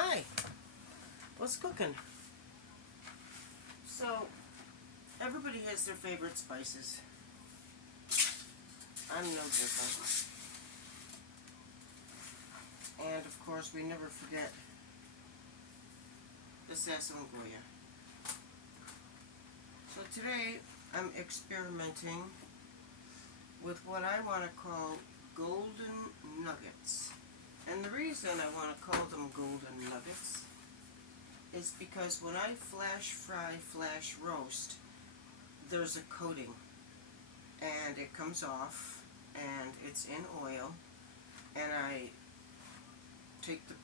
Hi, what's cooking? So, everybody has their favorite spices. I'm no different. And of course, we never forget the sasongoya. So today, I'm experimenting with what I want to call golden nuggets. And the reason I want to call them golden nuggets is because when I flash fry, flash roast, there's a coating. And it comes off, and it's in oil, and I take the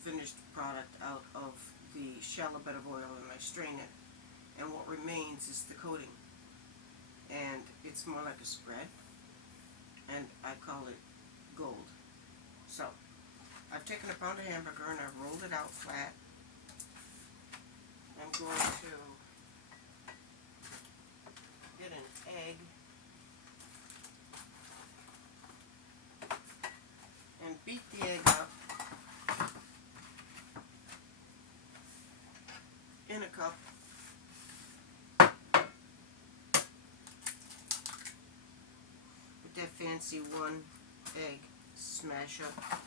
finished product out of the shallow bed of oil and I strain it, and what remains is the coating, and it's more like a spread, and I call it gold. So I've taken a pound of hamburger and I've rolled it out flat. I'm going to get an egg and beat the egg up in a cup. With that fancy one egg smash up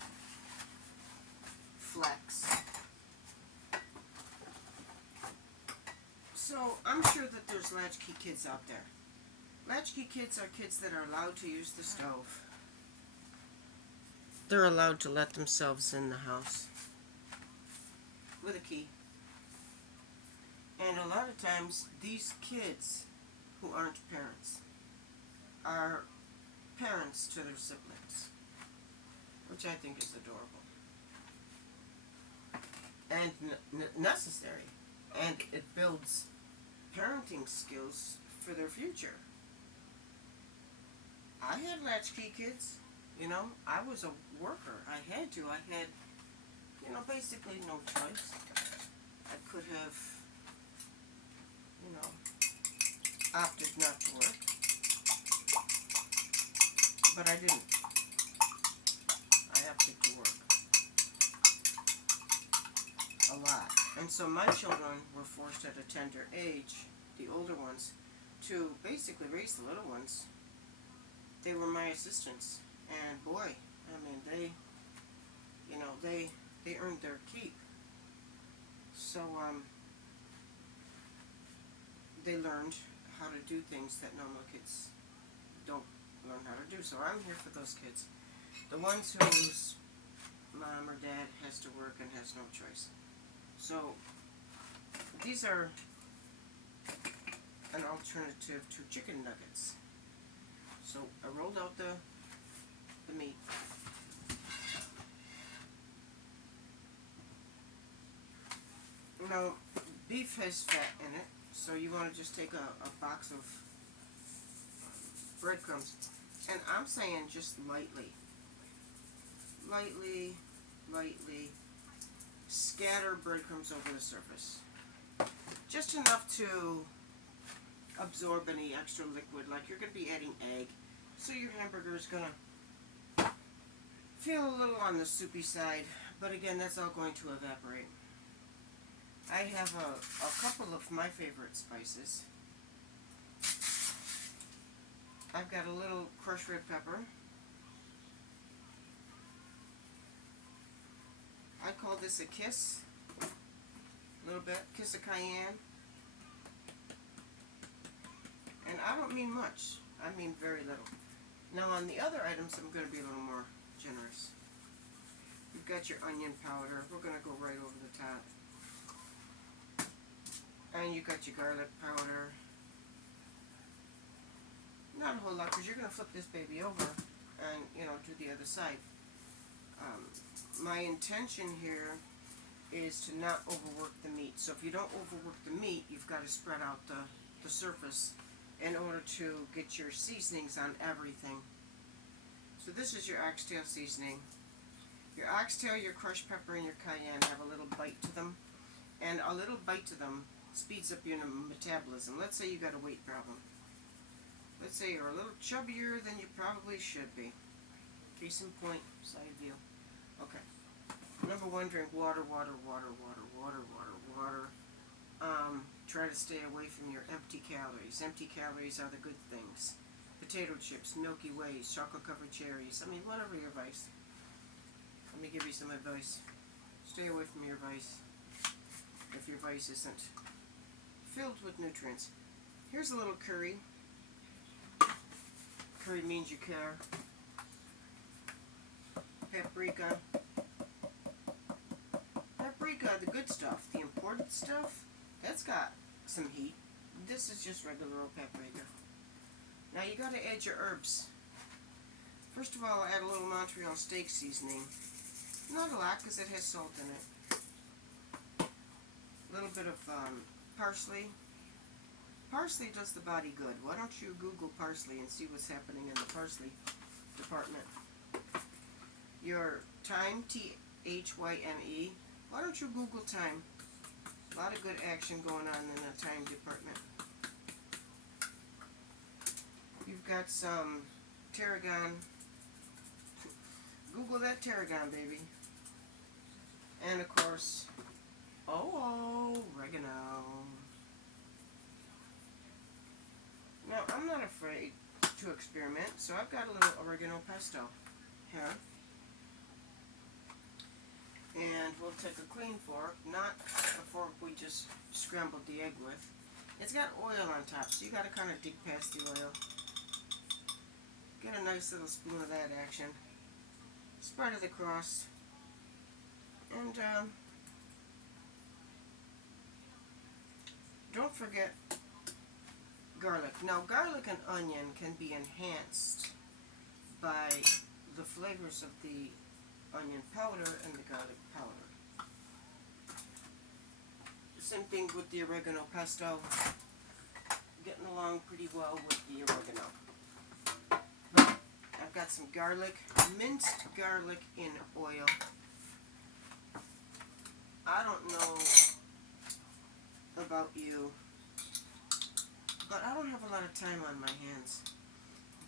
flex. So I'm sure that there's latchkey kids out there. Latchkey kids are kids that are allowed to use the stove. They're allowed to let themselves in the house with a key. And a lot of times, these kids who aren't parents are parents to their siblings, which I think is adorable and necessary, and it builds parenting skills for their future. I had latchkey kids, I was a worker. I had, basically no choice. I could have, opted not to work, but I didn't. I opted to work a lot. And so my children were forced at a tender age, the older ones, to basically raise the little ones. They were my assistants. And boy, they earned their keep. So, they learned how to do things that normal kids don't learn how to do. So I'm here for those kids. The ones whose mom or dad has to work and has no choice. So these are an alternative to chicken nuggets. So I rolled out the meat. Now, beef has fat in it, so you want to just take a box of breadcrumbs. And I'm saying just lightly, scatter breadcrumbs over the surface. Just enough to absorb any extra liquid, like you're going to be adding egg. So your hamburger is going to feel a little on the soupy side, but again, that's all going to evaporate. I have a couple of my favorite spices. I've got a little crushed red pepper. I call this a kiss. A little bit. Kiss of cayenne. And I don't mean much. I mean very little. Now on the other items, I'm going to be a little more generous. You've got your onion powder. We're going to go right over the top. And you got your garlic powder. Not a whole lot, because you're going to flip this baby over and, do the other side. My intention here is to not overwork the meat. So if you don't overwork the meat, you've got to spread out the surface in order to get your seasonings on everything. So this is your oxtail seasoning. Your oxtail, your crushed pepper, and your cayenne have a little bite to them. And a little bite to them speeds up your metabolism. Let's say you got a weight problem. Let's say you're a little chubbier than you probably should be. Case in point, side view. Okay. Number one, drink water, water, water, water, water, water, water. Try to stay away from your empty calories. Empty calories are the good things. Potato chips, Milky Ways, chocolate-covered cherries. I mean, whatever your vice. Let me give you some advice. Stay away from your vice if your vice isn't filled with nutrients. Here's a little curry. Curry means you care. Paprika. Paprika, the good stuff. The important stuff, that's got some heat. This is just regular old paprika. Now you gotta add your herbs. First of all, add a little Montreal steak seasoning. Not a lot because it has salt in it. A little bit of parsley. Parsley does the body good. Why don't you Google parsley and see what's happening in the parsley department? Your thyme, T-H-Y-M-E. Why don't you Google thyme? A lot of good action going on in the thyme department. You've got some tarragon. Google that tarragon, baby. And of course, oregano. Now, I'm not afraid to experiment, so I've got a little oregano pesto here. And we'll take a clean fork, not a fork we just scrambled the egg with. It's got oil on top, so you got to kind of dig past the oil. Get a nice little spoon of that action. Spread it across. And don't forget garlic. Now, garlic and onion can be enhanced by the flavors of the onion powder and the garlic powder. Same thing with the oregano pesto. Getting along pretty well with the oregano. I've got some garlic, minced garlic in oil. I don't know about you, but I don't have a lot of time on my hands.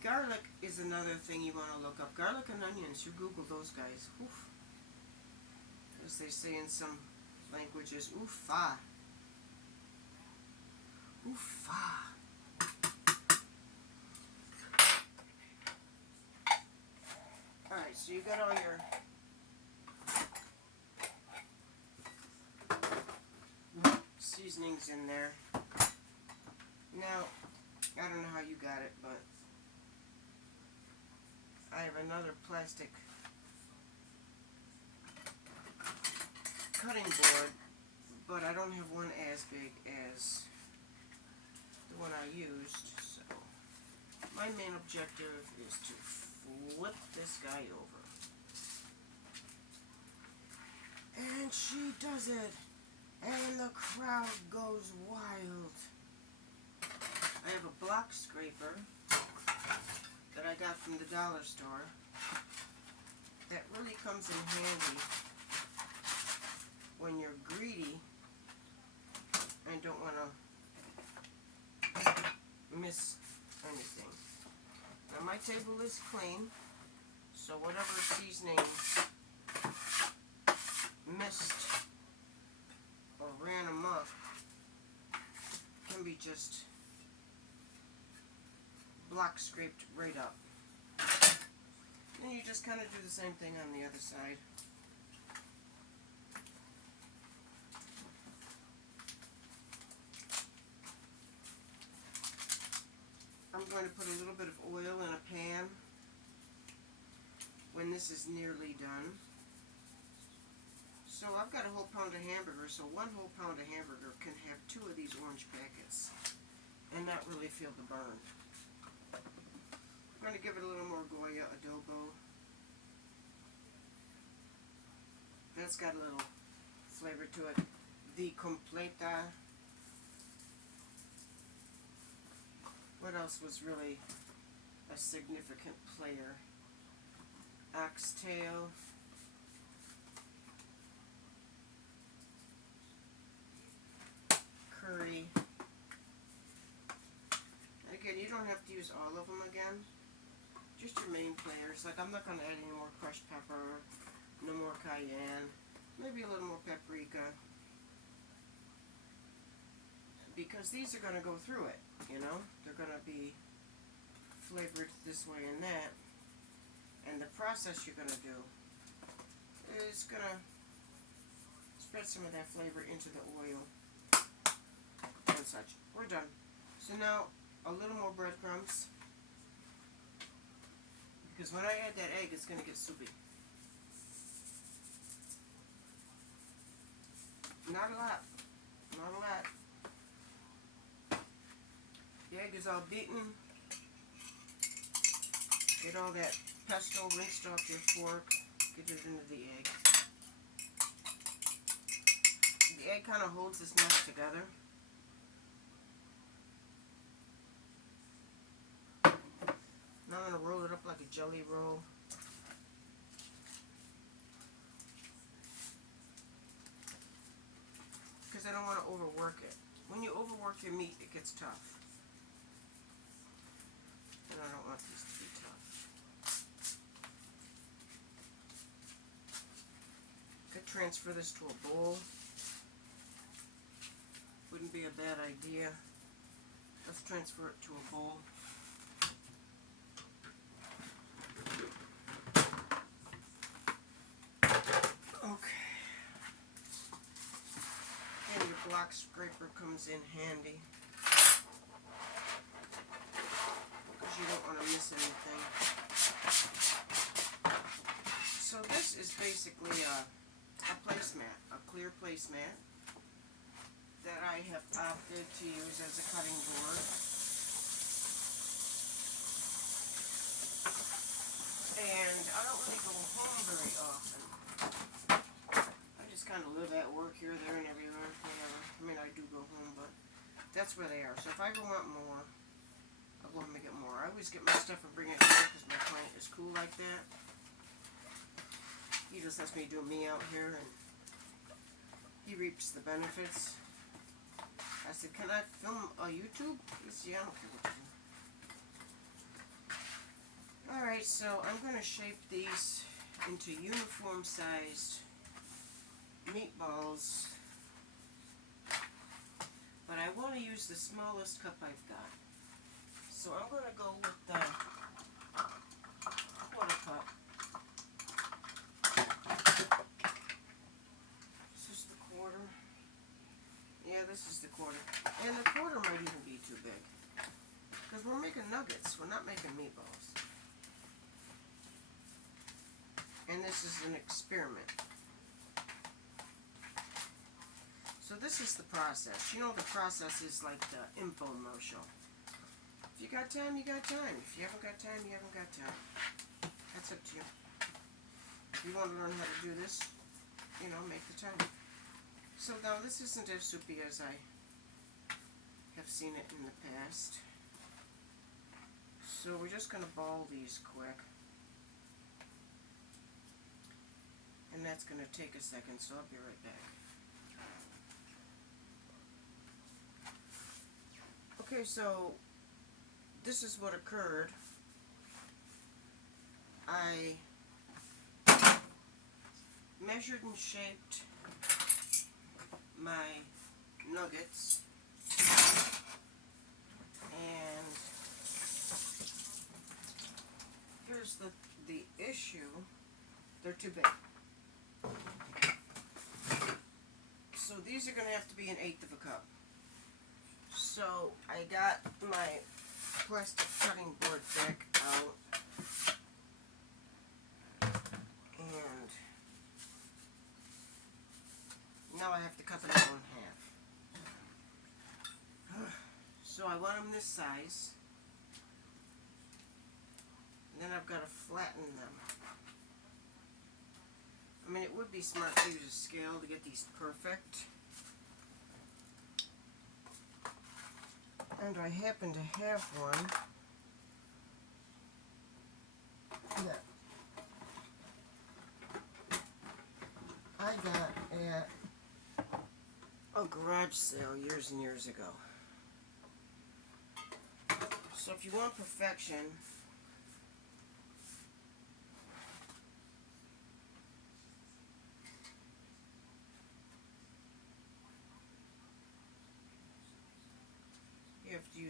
Garlic is another thing you want to look up. Garlic and onions, you Google those guys. Oof. As they say in some languages, oofa. Oofa. Alright, so you got all your seasonings in there. Now, I don't know how you got it, but I have another plastic cutting board, but I don't have one as big as the one I used, so my main objective is to flip this guy over. And she does it, and the crowd goes wild. I have a block scraper that I got from the dollar store that really comes in handy when you're greedy and don't want to miss anything. Now my table is clean, so whatever seasoning missed or ran amok can be just block scraped right up. And you just kind of do the same thing on the other side. I'm going to put a little bit of oil in a pan when this is nearly done. So I've got a whole pound of hamburger, so 1 whole pound of hamburger can have 2 of these orange packets and not really feel the burn. I'm going to give it a little more Goya adobo. That's got a little flavor to it. The completa. What else was really a significant player? Oxtail. Curry. And again, you don't have to use all of them again. Just your main players. Like, I'm not going to add any more crushed pepper, no more cayenne. because these are going to go through it, you know. They're going to be flavored this way and that. And the process you're going to do is going to spread some of that flavor into the oil and such. We're done. So now a little more breadcrumbs, because when I add that egg, it's going to get soupy. Not a lot. Not a lot. The egg is all beaten. Get all that pesto rinsed off your fork. Get it into the egg. The egg kind of holds this mess together. Now I'm going to roll it up like a jelly roll. Because I don't want to overwork it. When you overwork your meat, it gets tough. And I don't want these to be tough. Could transfer this to a bowl. Wouldn't be a bad idea. Let's transfer it to a bowl. Okay. And your block scraper comes in handy, because you don't want to miss anything. So this is basically a placemat, a clear placemat that I have opted to use as a cutting board. And I don't really go home very often. I just kind of live at work here, there, and everywhere, whatever. I mean, I do go home, but that's where they are. So if I ever want more, I'll go home and get more. I always get my stuff and bring it home because my client is cool like that. He just lets me do me out here, and he reaps the benefits. I said, can I film a YouTube? He said, yeah, I don't care what you do. Alright, so I'm going to shape these into uniform sized meatballs. But I want to use the smallest cup I've got. So I'm going to go with the quarter cup. This is the quarter. Yeah, this is the quarter. And the quarter might even be too big. Because we're making nuggets. We're not making meatballs. And this is an experiment. So this is the process. You know, the process is like the infomercial. If you got time, you got time. If you haven't got time, you haven't got time. That's up to you. If you want to learn how to do this, you know, make the time. So now this isn't as soupy as I have seen it in the past. So we're just going to ball these quick. And that's going to take a second, so I'll be right back. Okay, so this is what occurred. I measured and shaped my nuggets, and here's the issue. They're too big. So these are going to have to be 1/8 of a cup. So I got my plastic cutting board back out, and now I have to cut them all in half. So I want them this size, and then I've got to flatten them. I mean, it would be smart to use a scale to get these perfect. And I happen to have one that I got at a garage sale years and years ago. So if you want perfection,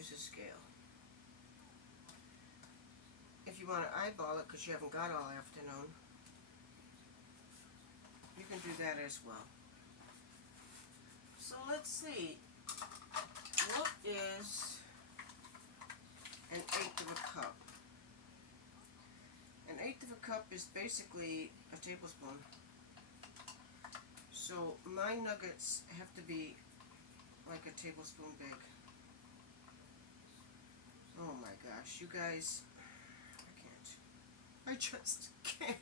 use a scale. If you want to eyeball it because you haven't got all afternoon, you can do that as well. So let's see. What is an eighth of a cup? An eighth of a cup is basically a tablespoon. So my nuggets have to be like a tablespoon big. Oh my gosh, you guys, I can't. I just can't.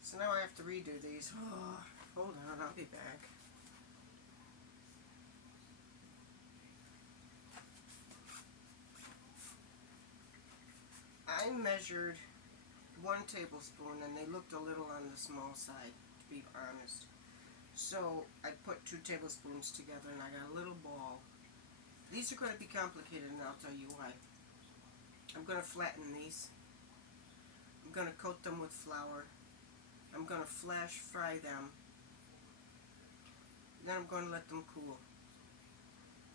So now I have to redo these. Oh, hold on, I'll be back. I measured 1 tablespoon and they looked a little on the small side, to be honest. So I put 2 tablespoons together and I got a little ball. These are going to be complicated and I'll tell you why. I'm going to flatten these. I'm going to coat them with flour. I'm going to flash fry them. Then I'm going to let them cool.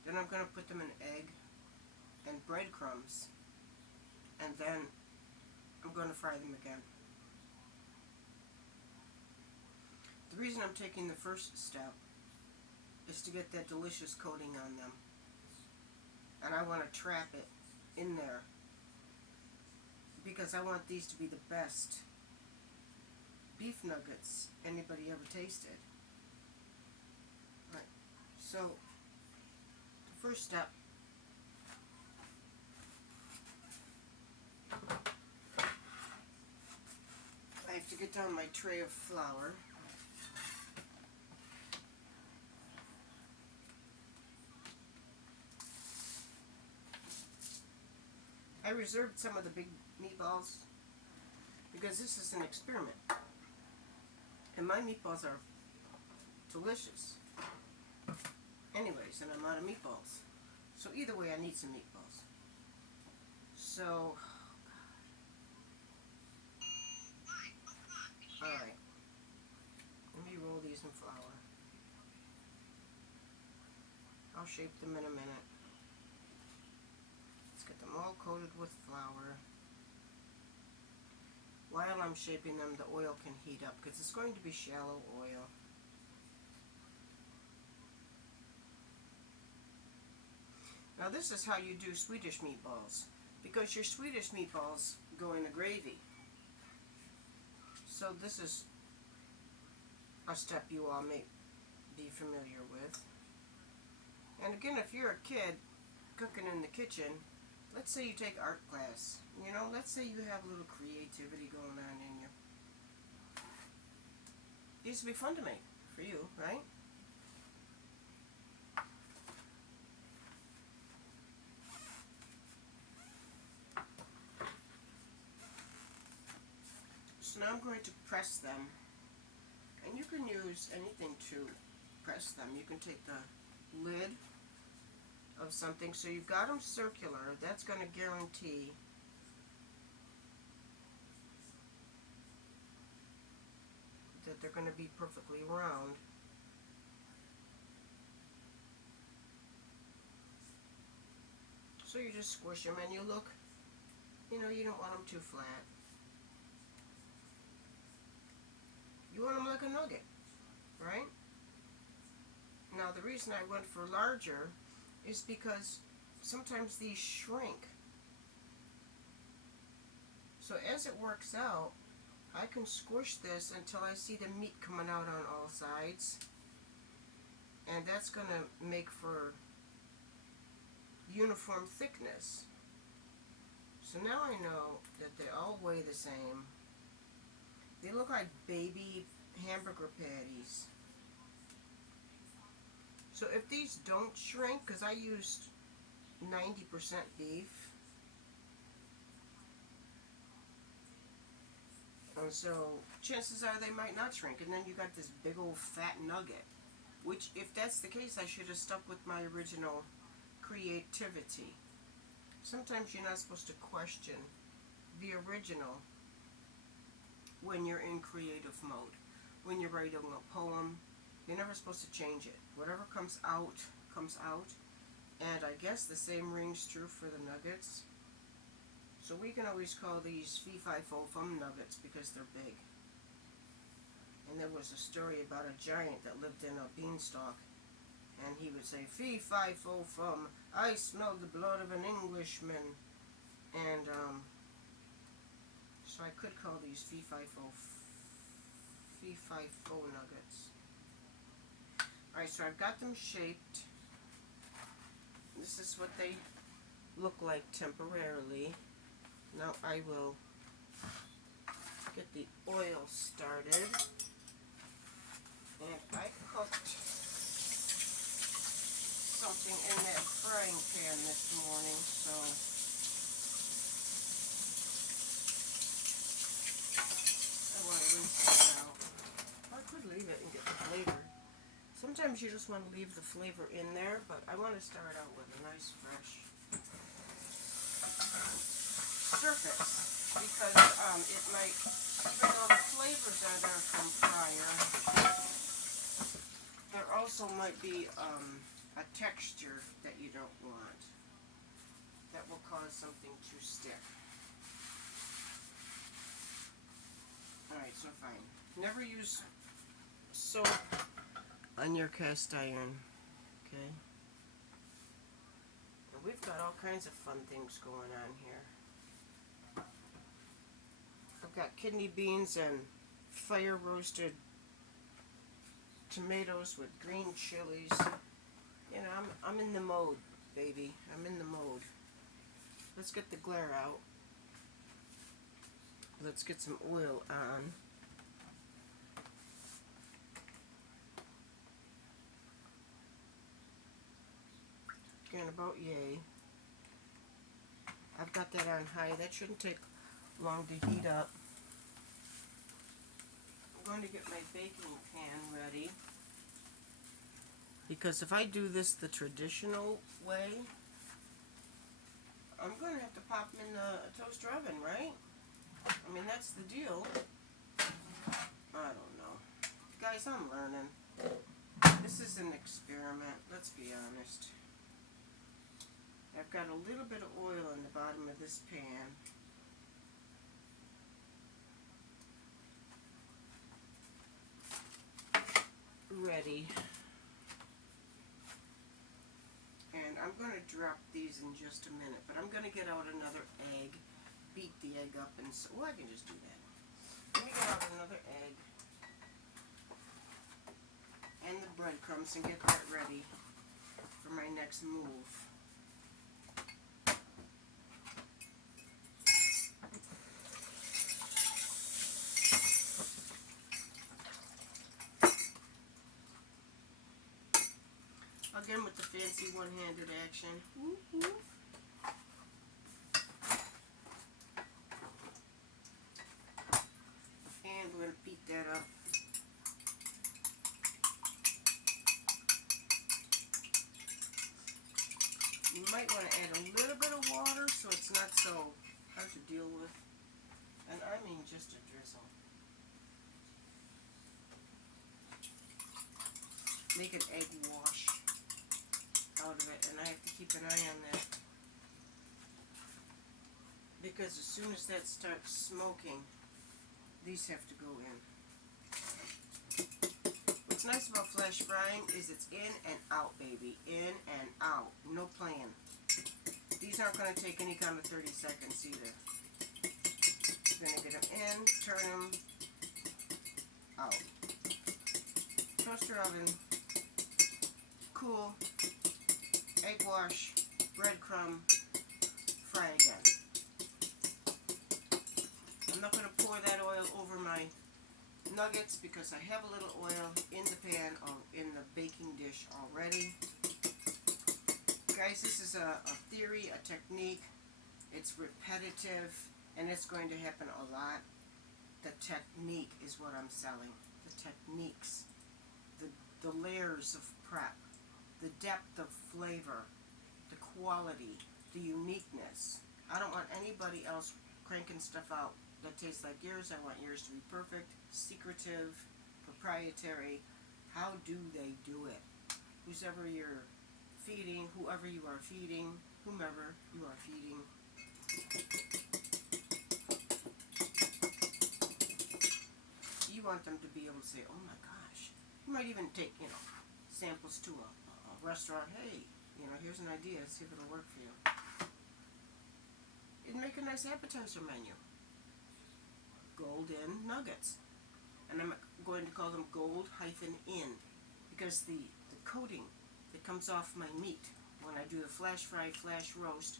Then I'm going to put them in egg and breadcrumbs. And then I'm going to fry them again. The reason I'm taking the first step is to get that delicious coating on them. And I want to trap it in there because I want these to be the best beef nuggets anybody ever tasted. Right. So the first step, I have to get down my tray of flour. I reserved some of the big meatballs because this is an experiment. And my meatballs are delicious. Anyways, and I'm out of meatballs. So either way, I need some meatballs. So, alright. Let me roll these in flour. I'll shape them in a minute. Let's get them all coated with flour. While I'm shaping them, the oil can heat up because it's going to be shallow oil. Now this is how you do Swedish meatballs, because your Swedish meatballs go in the gravy. So this is a step you all may be familiar with. And again, if you're a kid cooking in the kitchen, let's say you take art class, you know, let's say you have a little creativity going on in you. These would be fun to make for you, right? So now I'm going to press them, and you can use anything to press them. You can take the lid of something, so you've got them circular. That's going to guarantee that they're going to be perfectly round. So you just squish them and you look, you know, you don't want them too flat. You want them like a nugget, right? Now the reason I went for larger is because sometimes these shrink. So as it works out, I can squish this until I see the meat coming out on all sides. And that's going to make for uniform thickness. So now I know that they all weigh the same. They look like baby hamburger patties. So if these don't shrink, because I used 90% beef, and so chances are they might not shrink, and then you got this big old fat nugget, which if that's the case, I should have stuck with my original creativity. Sometimes you're not supposed to question the original when you're in creative mode. When you're writing a poem, you're never supposed to change it. Whatever comes out comes out. And I guess the same rings true for the nuggets. So we can always call these fee-fi-fo-fum nuggets because they're big. And there was a story about a giant that lived in a beanstalk. And he would say, fee-fi-fo-fum, I smell the blood of an Englishman. And so I could call these fee-fi-fo nuggets. Alright, so I've got them shaped. This is what they look like temporarily. Now I will get the oil started. And I cooked something in that frying pan this morning, so I want to rinse it out. I could leave it and get the flavor. Sometimes you just want to leave the flavor in there, but I want to start out with a nice fresh surface because it might bring all the flavors out there from prior. There also might be a texture that you don't want that will cause something to stick. Alright, so fine. Never use soap on your cast iron, okay? And we've got all kinds of fun things going on here. I've got kidney beans and fire roasted tomatoes with green chilies. You know, I'm in the mode, baby. I'm in the mode. Let's get the glare out. Let's get some oil on. Again, about yay. I've got that on high. That shouldn't take long to heat up. I'm going to get my baking pan ready. Because if I do this the traditional way, I'm going to have to pop them in the toaster oven, right? I mean, that's the deal. I don't know. Guys, I'm learning. This is an experiment, let's be honest. I've got a little bit of oil in the bottom of this pan. Ready. And I'm going to drop these in just a minute, but I'm going to get out another egg, beat the egg up, and so, well, I can just do that. Let me get out another egg and the breadcrumbs and get that ready for my next move. Again with the fancy one-handed action. Whoop, whoop. And we're going to beat that up. You might want to add a little bit of water so it's not so hard to deal with. And I mean just a drizzle. Make an egg wash out of it, and I have to keep an eye on that. Because as soon as that starts smoking, these have to go in. What's nice about flash frying is it's in and out, baby. In and out. No playing. These aren't going to take any kind of 30 seconds either. You're going to get them in, turn them, out. Toaster oven, cool, egg wash, breadcrumb, fry again. I'm not going to pour that oil over my nuggets because I have a little oil in the pan or in the baking dish already. Guys, this is a theory, a technique. It's repetitive and it's going to happen a lot. The technique is what I'm selling. The techniques, the layers of prep, the depth of flavor, the quality, the uniqueness. I don't want anybody else cranking stuff out that tastes like yours. I want yours to be perfect, secretive, proprietary. How do they do it? Who's ever your feeding whoever you are feeding, whomever you are feeding. You want them to be able to say, oh my gosh. You might even take, samples to a restaurant. Hey, here's an idea. See if it'll work for you. It'd make a nice appetizer menu. Golden nuggets. And I'm going to call them gold-in because the coating that comes off my meat when I do the flash fry, flash roast,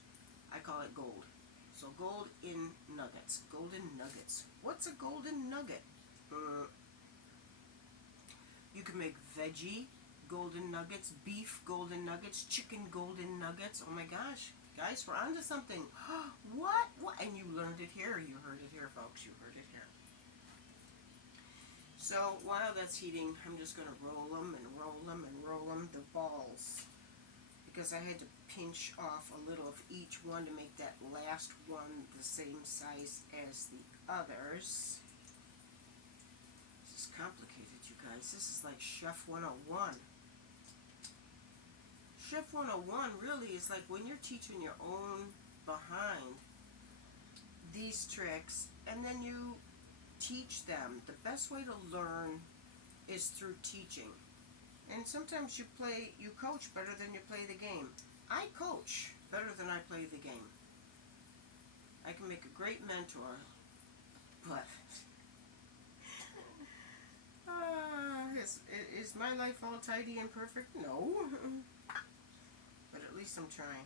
I call it gold. So gold-in nuggets. Golden nuggets. What's a golden nugget? You can make veggie golden nuggets, beef golden nuggets, chicken golden nuggets. Oh my gosh. Guys, we're onto something. What? And you learned it here. You heard it here, folks. You heard it here. So while that's heating, I'm just going to roll them and roll them and roll them, the balls. Because I had to pinch off a little of each one to make that last one the same size as the others. This is complicated, you guys. This is like Chef 101. Chef 101 really is like when you're teaching your own behind these tricks, and then you teach them. The best way to learn is through teaching. And sometimes you coach better than you play the game. I coach better than I play the game. I can make a great mentor, but is my life all tidy and perfect? No. But at least I'm trying.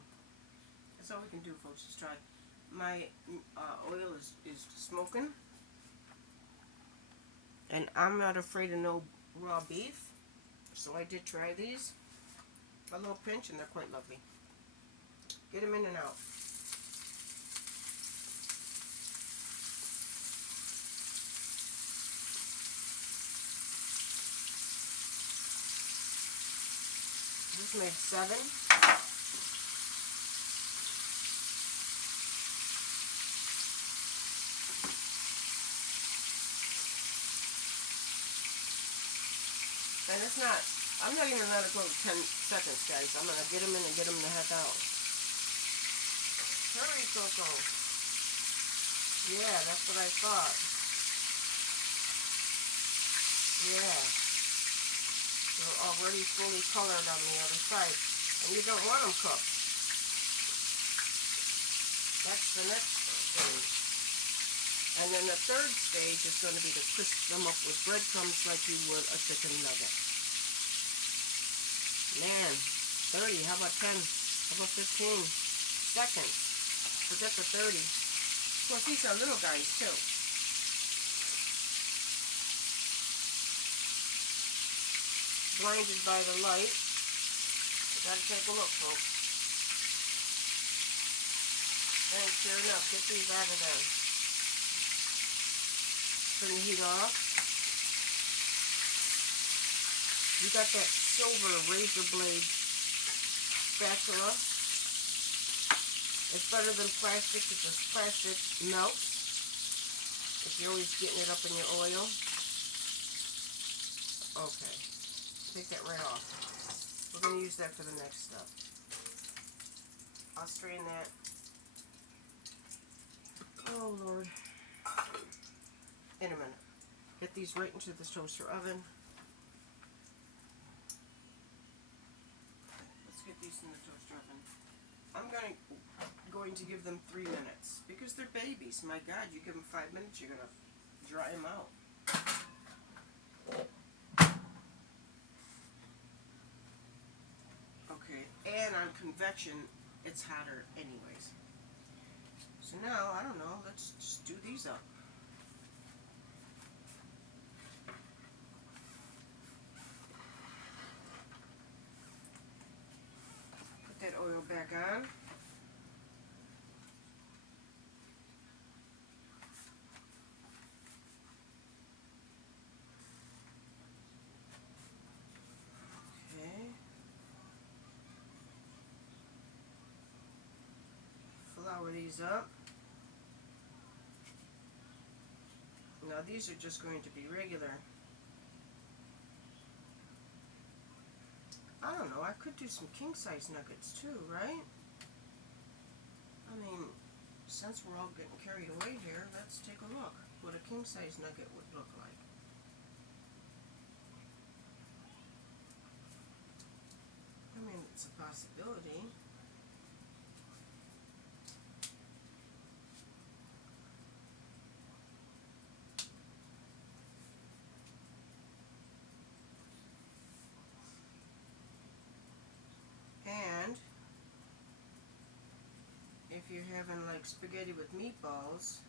That's all we can do, folks, is try. My oil is smoking. And I'm not afraid of no raw beef. So I did try these. A little pinch, and they're quite lovely. Get them in and out. This made 7. And it's not, I'm not even going to let it go 10 seconds, guys. I'm going to get them in and get them the heck out. Hurry, Coco. Yeah, that's what I thought. Yeah. They're already fully colored on the other side. And you don't want them cooked. That's the next stage. And then the third stage is going to be to crisp them up with breadcrumbs like you would a chicken nugget. Man, 30, how about 10? How about 15 seconds? Forget the 30. Of course, these are little guys too. Blinded by the light. You gotta take a look, folks. And sure enough, get these out of there. Turn the heat off. You got that silver razor blade spatula. It's better than plastic because plastic melts if you're always getting it up in your oil. Okay, take that right off. We're going to use that for the next step. I'll strain that. Oh Lord. In a minute. Get these right into the toaster oven. Let's get these in the toaster oven. I'm going to give them 3 minutes because they're babies. My God, you give them 5 minutes, you're gonna dry them out. Okay, and on convection, it's hotter anyways. So now, I don't know, let's just do these up. Put that oil back on. Okay. Flour these up. Now these are just going to be regular. I don't know, I could do some king-size nuggets too, right? I mean, since we're all getting carried away here, let's take a look what a king-size nugget would look like. I mean, it's a possibility. And if you're having like spaghetti with meatballs,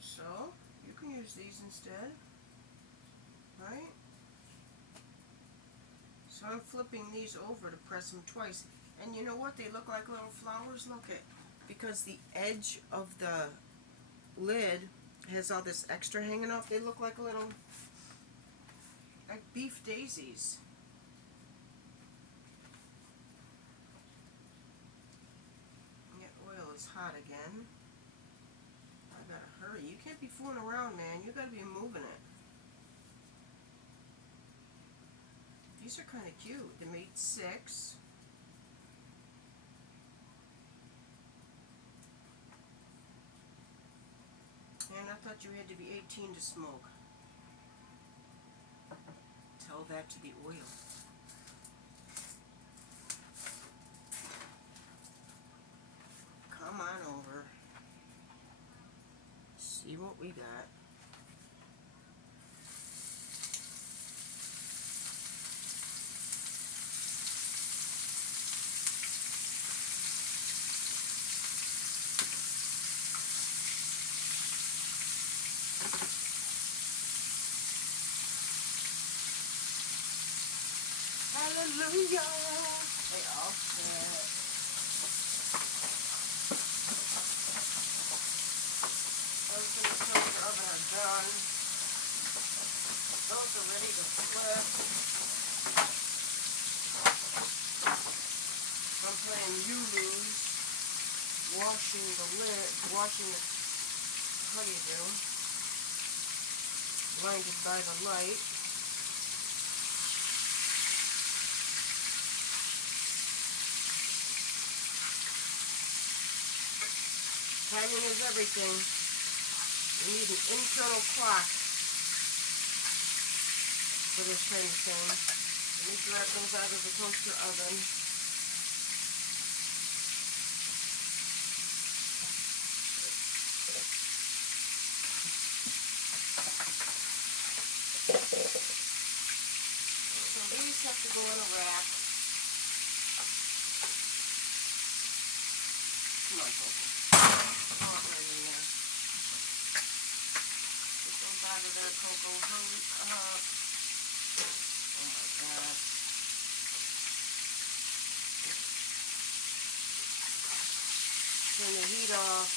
so you can use these instead, right? So I'm flipping these over to press them twice. And you know what? They look like little flowers. Look at, because the edge of the lid has all this extra hanging off. They look like little, like beef daisies. Oil is hot again. I gotta hurry. You can't be fooling around, man. You gotta be moving it. These are kind of cute. They made 6. And I thought you had to be 18 to smoke. Tell that to the oil. Come on over. See what we got. Hallelujah! They all said. Those in the toaster oven are done. Those are ready to flip. I'm playing You Lose, washing the lid, how do you do? Blinded by the light. Timing is everything. You need an internal clock for this kind of thing. Let me grab those out of the toaster oven. So these have to go in a rack. Come on, Coco. Right in there. Get those out of there, Coco. Hurry up. Oh my God. Turn the heat off.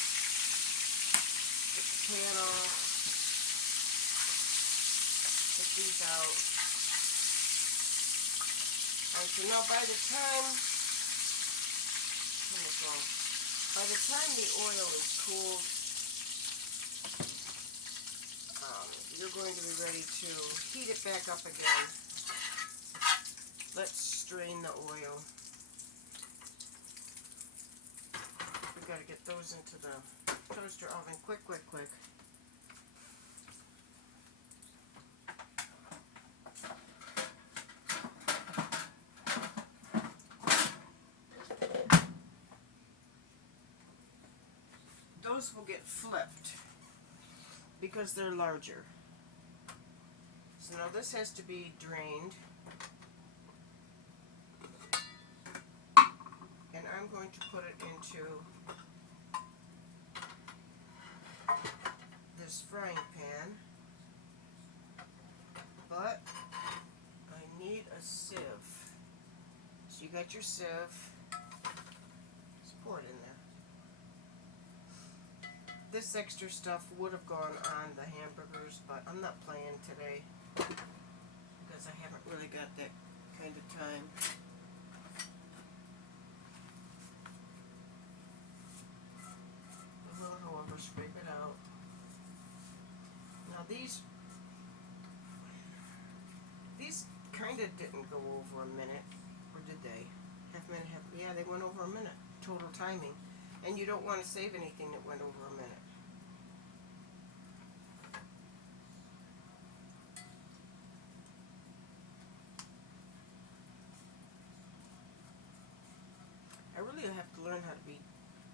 Get the pan off. Get these out. Alright, so now by the time, turn this off. By the time the oil is cooled, you're going to be ready to heat it back up again. Let's strain the oil. We've got to get those into the toaster oven quick. Those will get flipped because they're larger. So now this has to be drained. And I'm going to put it into this frying pan. But I need a sieve. So you got your sieve. Just pour it in there. This extra stuff would have gone on the hamburgers, but I'm not playing today because I haven't really got that kind of time. I will, however, scrape it out. Now these kind kind of didn't go over a minute, or did they? Half minute, half, yeah, they went over a minute, total timing. And you don't want to save anything that went over a minute. I really have to learn how to be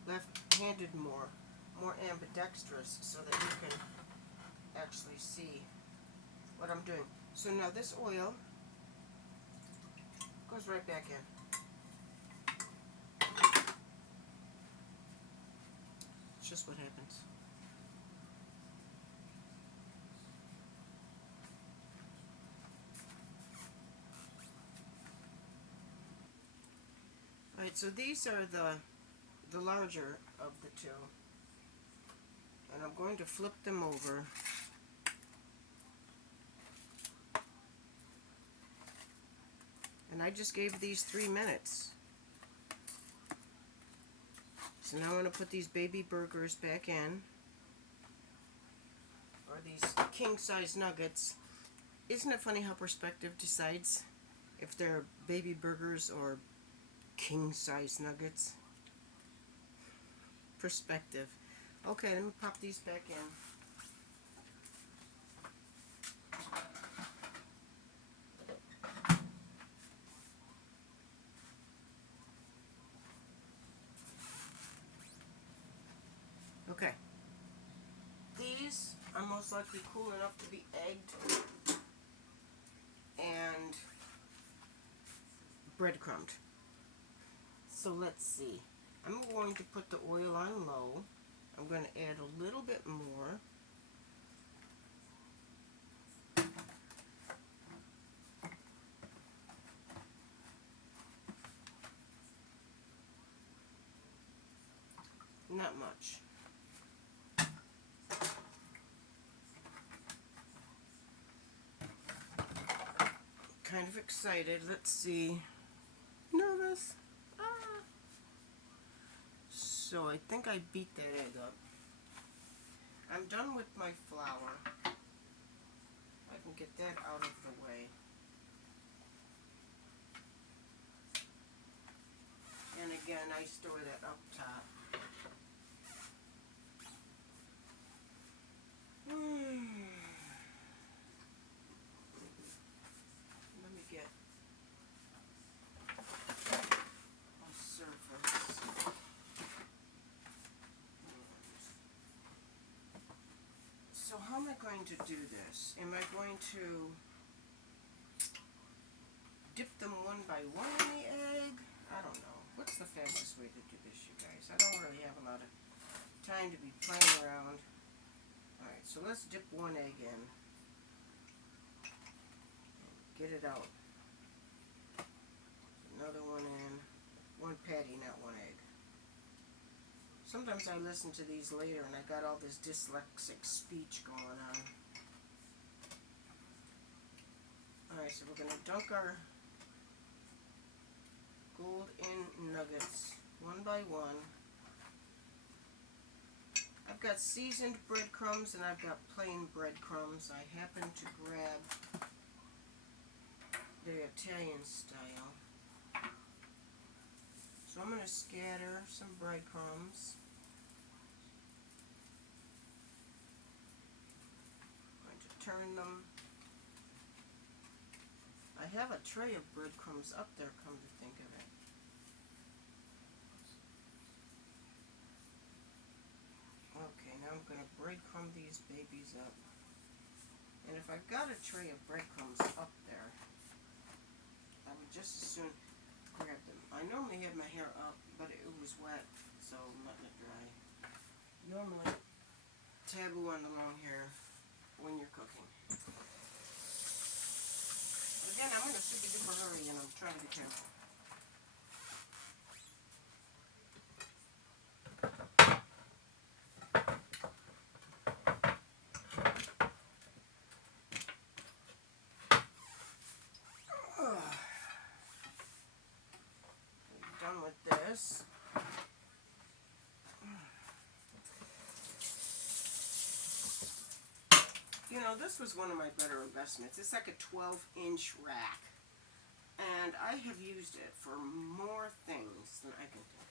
left-handed more ambidextrous, so that you can actually see what I'm doing. So now this oil goes right back in. It's just what happens. Alright, so these are the larger of the two. And I'm going to flip them over. And I just gave these 3 minutes. So now I'm going to put these baby burgers back in. Or these king-size nuggets. Isn't it funny how perspective decides if they're baby burgers or king-size nuggets? Perspective. Okay, let me pop these back in. Okay. These are most likely cool enough to be egged and breadcrumbed. So let's see. I'm going to put the oil on low. I'm going to add a little bit more. Not much. Kind of excited. Let's see. Nervous. Ah. So I think I beat that egg up. I'm done with my flour. I can get that out of the way. And again, I store that up top. Let me get a surface. So how am I going to do this? Am I going to dip them one by one in the egg? I don't know. What's the fastest way to do this, you guys? I don't really have a lot of time to be playing around. Alright, so let's dip one egg in. Get it out. Another one in. One patty, not one egg. Sometimes I listen to these later and I got all this dyslexic speech going on. Alright, so we're going to dunk our golden nuggets one by one. I've got seasoned breadcrumbs and I've got plain breadcrumbs. I happen to grab the Italian style. So I'm going to scatter some breadcrumbs. I'm going to turn them. I have a tray of breadcrumbs up there, come to think of it. Okay, now I'm going to breadcrumb these babies up. And if I've got a tray of breadcrumbs up there, I would just as soon grab them. I normally have my hair up, but it was wet, so I'm letting it dry. Normally, taboo on the long hair when you're cooking. But again, I'm in a super duper hurry and I'm trying to be careful. Done with this. You know, this was one of my better investments. It's like a 12-inch rack. And I have used it for more things than I can think.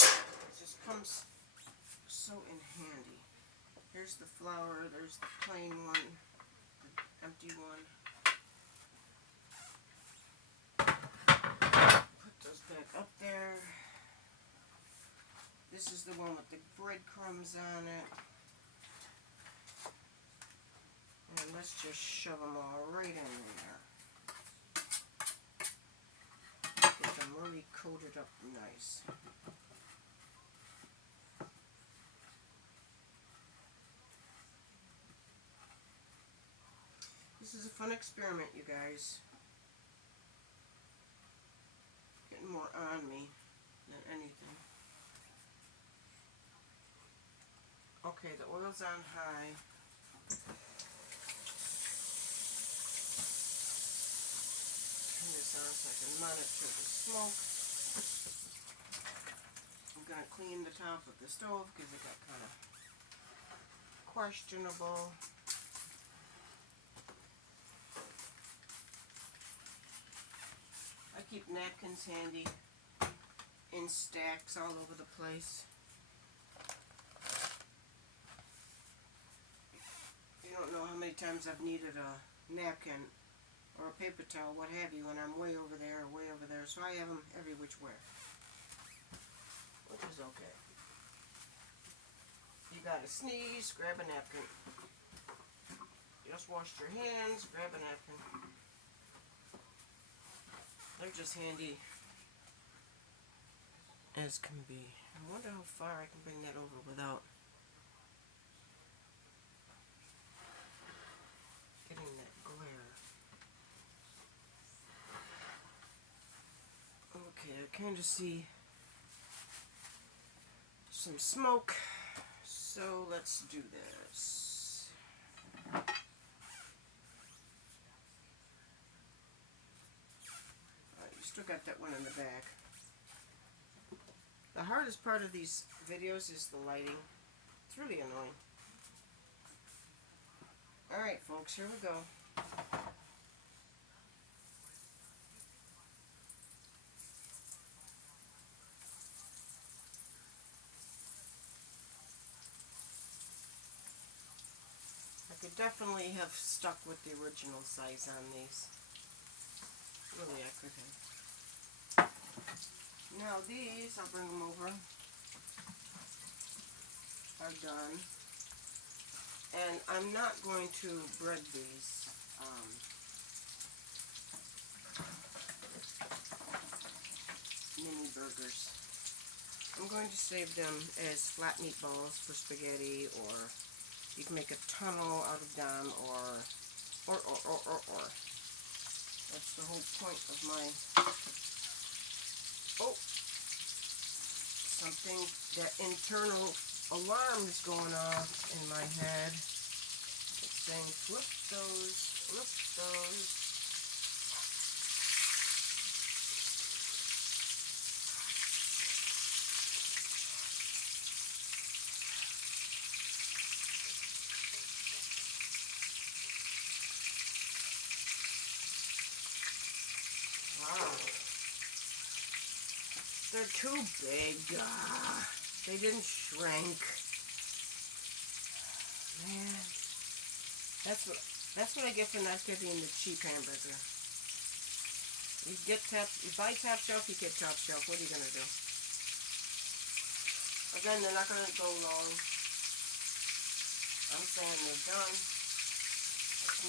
It just comes so in handy. Here's the flour, there's the plain one, the empty one. Put those back up there. This is the one with the breadcrumbs on it. And let's just shove them all right in there. Get them really coated up nice. This is a fun experiment, you guys. Getting more on me than anything. Okay, the oil's on high. Turn this on so I can monitor the smoke. I'm going to clean the top of the stove because it got kind of questionable. I keep napkins handy in stacks all over the place. You don't know how many times I've needed a napkin or a paper towel, what have you, and I'm way over there or way over there, so I have them every which way, which is okay. You gotta sneeze, grab a napkin. Just washed your hands, grab a napkin. They're just handy as can be. I wonder how far I can bring that over without getting that glare. Okay, I kind of see some smoke, so let's do this. You still got that one in the back. The hardest part of these videos is the lighting. It's really annoying. Alright folks, here we go. I could definitely have stuck with the original size on these. Really, I could have. Now these, I'll bring them over, are done. And I'm not going to bread these. Mini burgers. I'm going to save them as flat meatballs for spaghetti, or you can make a tunnel out of them, or. That's the whole point of my, something, that internal alarm is going off in my head. It's saying, flip those, flip those. Wow. They're too big. They didn't shrink. Man. That's what I get for not getting the cheap hamburger. You buy top shelf, you get top shelf. What are you gonna do? Again, they're not gonna go long. I'm saying they're done.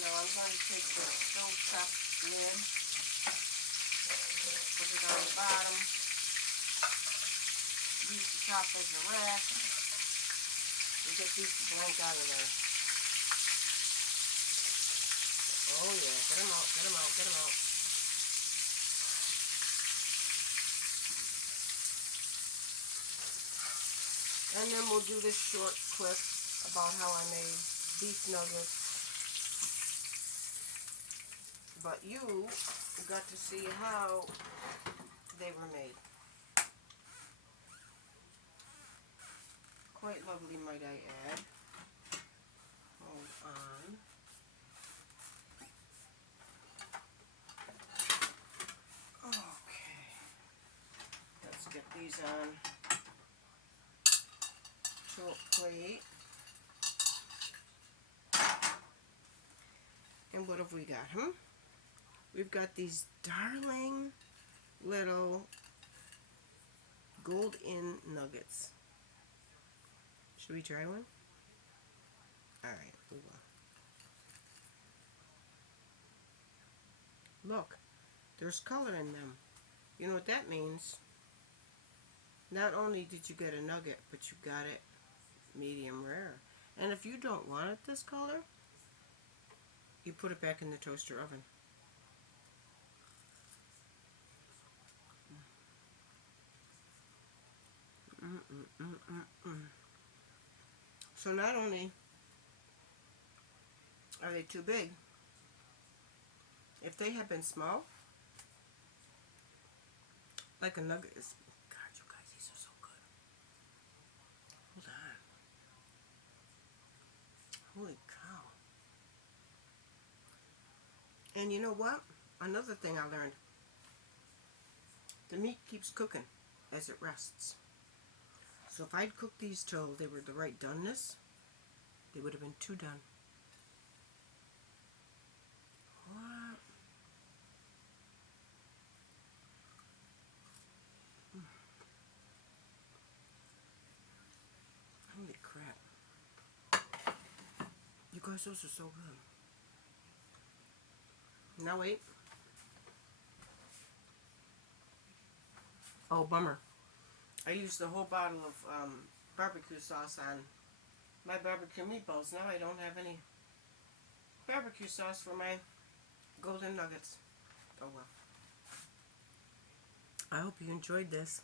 Now I'm going to take the stove top lid, put it on the bottom, use the top as a rack, and get these to blank out of there. Oh yeah, get them out, get them out, get them out. And then we'll do this short clip about how I made beef nuggets. But you got to see how they were made. Quite lovely, might I add. Hold on. on to a plate. And what have we got, huh? We've got these darling little golden nuggets. Should we try one? Alright, we will. Look, there's color in them. You know what that means? Not only did you get a nugget, but you got it medium rare. And if you don't want it this color, you put it back in the toaster oven. So not only are they too big, if they had been small, like a nugget is, God, you guys, these are so good. Hold on. Holy cow. And you know what? Another thing I learned. The meat keeps cooking as it rests. So if I'd cooked these till they were the right doneness, they would have been too done. What? Holy crap. You guys, those are so good. Now wait. Oh, bummer. I used the whole bottle of barbecue sauce on my barbecue meatballs. Now I don't have any barbecue sauce for my golden nuggets. Oh well. I hope you enjoyed this.